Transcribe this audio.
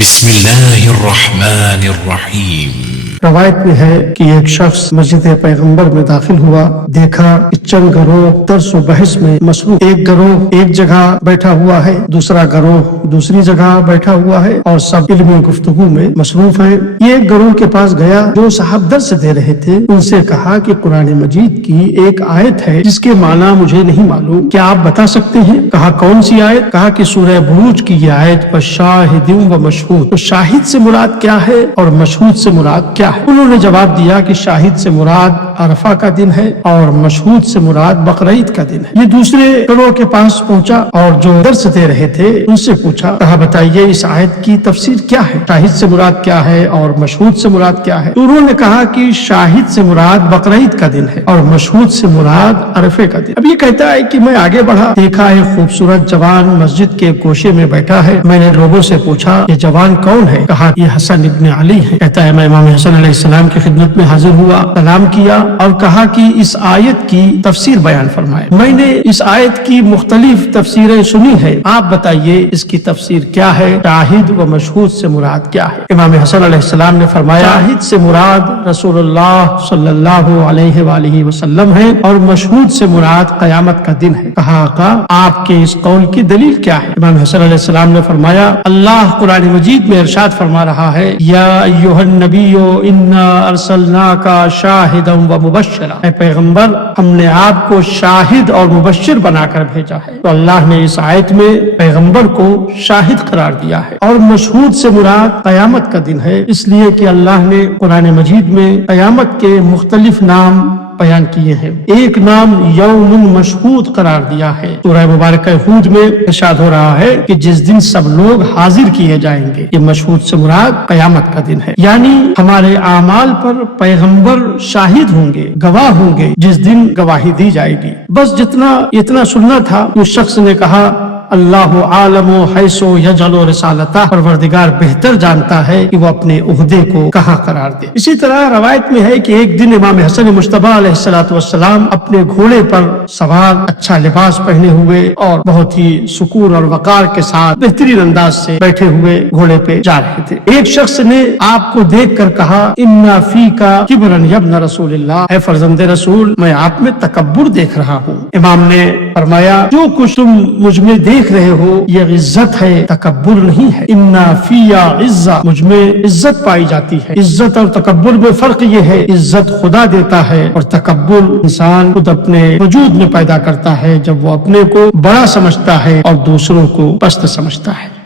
بسم اللہ الرحمن الرحیم۔ روایت میں ہے کہ ایک شخص مسجد پیغمبر میں داخل ہوا، دیکھا کہ چند گروہ درس و بحث میں مصروف، ایک گروہ ایک جگہ بیٹھا ہوا ہے، دوسرا گروہ دوسری جگہ بیٹھا ہوا ہے اور سب علمی گفتگو میں مصروف ہیں۔ یہ ایک گروہ کے پاس گیا جو صاحب درس دے رہے تھے، ان سے کہا کہ قرآن مجید کی ایک آیت ہے جس کے معنی مجھے نہیں معلوم، کیا آپ بتا سکتے ہیں؟ کہا کون سی آیت؟ کہا کہ سورہ بروج کی یہ آیت وَشَاهِدٍ وَمَشْهُودٍ، تو شاہد سے مراد کیا ہے اور مشہود سے مراد کیا ہے؟ انہوں نے جواب دیا کہ شاہد سے مراد عرفہ کا دن ہے اور مشہود سے مراد بقرعید کا دن ہے۔ یہ دوسرے گروہ کے پاس پہنچا اور جو درس دے رہے تھے ان سے پوچھا، کہا بتائیے اس آیت کی تفسیر کیا ہے، شاہد سے مراد کیا ہے اور مشہود سے مراد کیا ہے؟ تو انہوں نے کہا کہ شاہد سے مراد بقرعید کا دن ہے اور مشہود سے مراد عرفے کا دن۔ اب یہ کہتا ہے کہ میں آگے بڑھا، دیکھا ایک خوبصورت جوان مسجد کے گوشے میں بیٹھا ہے، میں نے لوگوں سے پوچھا یہ جوان کون ہے؟ کہا یہ حسن ابن علی ہے۔ کہتا ہے میں امام حسن علیہ السلام کی خدمت میں حاضر ہوا، سلام کیا اور کہا کہ اس آیت کی تفسیر بیان فرمائے۔ میں نے اس آیت کی مختلف تفسیریں سنی ہے، آپ بتائیے اس کی تفسیر کیا ہے، شاہد و مشہود سے مراد کیا ہے؟ امام حسن علیہ السلام نے فرمایا شاہد سے مراد رسول اللہ صلی اللہ علیہ وآلہ وسلم ہے اور مشہود سے مراد قیامت کا دن ہے۔ کہا آقا آپ کے اس قول کی دلیل کیا ہے؟ امام حسن علیہ السلام نے فرمایا اللہ قرآن مجید میں ارشاد فرما رہا ہے یا ایھا النبی انا ارسلناک شاہدا و مبشرا، اے پیغمبر ہم نے آپ کو شاہد اور مبشر بنا کر بھیجا ہے۔ تو اللہ نے اس آیت میں پیغمبر کو شاہد قرار دیا ہے اور مشہود سے مراد قیامت کا دن ہے، اس لیے کہ اللہ نے قرآن مجید میں قیامت کے مختلف نام بیان کیے ہیں، ایک نام یوم مشہود قرار دیا ہے۔ سورہ مبارکہ ہود میں ارشاد ہو رہا ہے کہ جس دن سب لوگ حاضر کیے جائیں گے، یہ مشہود سے مراد قیامت کا دن ہے، یعنی ہمارے اعمال پر پیغمبر شاہد ہوں گے، گواہ ہوں گے، جس دن گواہی دی جائے گی۔ بس اتنا سننا تھا۔ اس شخص نے کہا اللہ عالم حیث یجعل رسالتہ، پروردگار بہتر جانتا ہے کہ وہ اپنے عہدے کو کہاں قرار دے۔ اسی طرح روایت میں ہے کہ ایک دن امام حسن مجتبی علیہ السلام اپنے گھوڑے پر سوار، اچھا لباس پہنے ہوئے اور بہت ہی سکون اور وقار کے ساتھ بہترین انداز سے بیٹھے ہوئے گھوڑے پہ جا رہے تھے۔ ایک شخص نے آپ کو دیکھ کر کہا ان فیکا کبرا یا ابن رسول اللہ، اے فرزند رسول میں آپ میں تکبر دیکھ رہا ہوں۔ امام نے فرمایا جو کچھ تم مجھ میں دیکھ رہے ہو یہ عزت ہے، تکبر نہیں ہے۔ ان فیا عزت، مجھ میں عزت پائی جاتی ہے۔ عزت اور تکبر میں فرق یہ ہے عزت خدا دیتا ہے اور تکبر انسان خود اپنے وجود میں پیدا کرتا ہے جب وہ اپنے کو بڑا سمجھتا ہے اور دوسروں کو پست سمجھتا ہے۔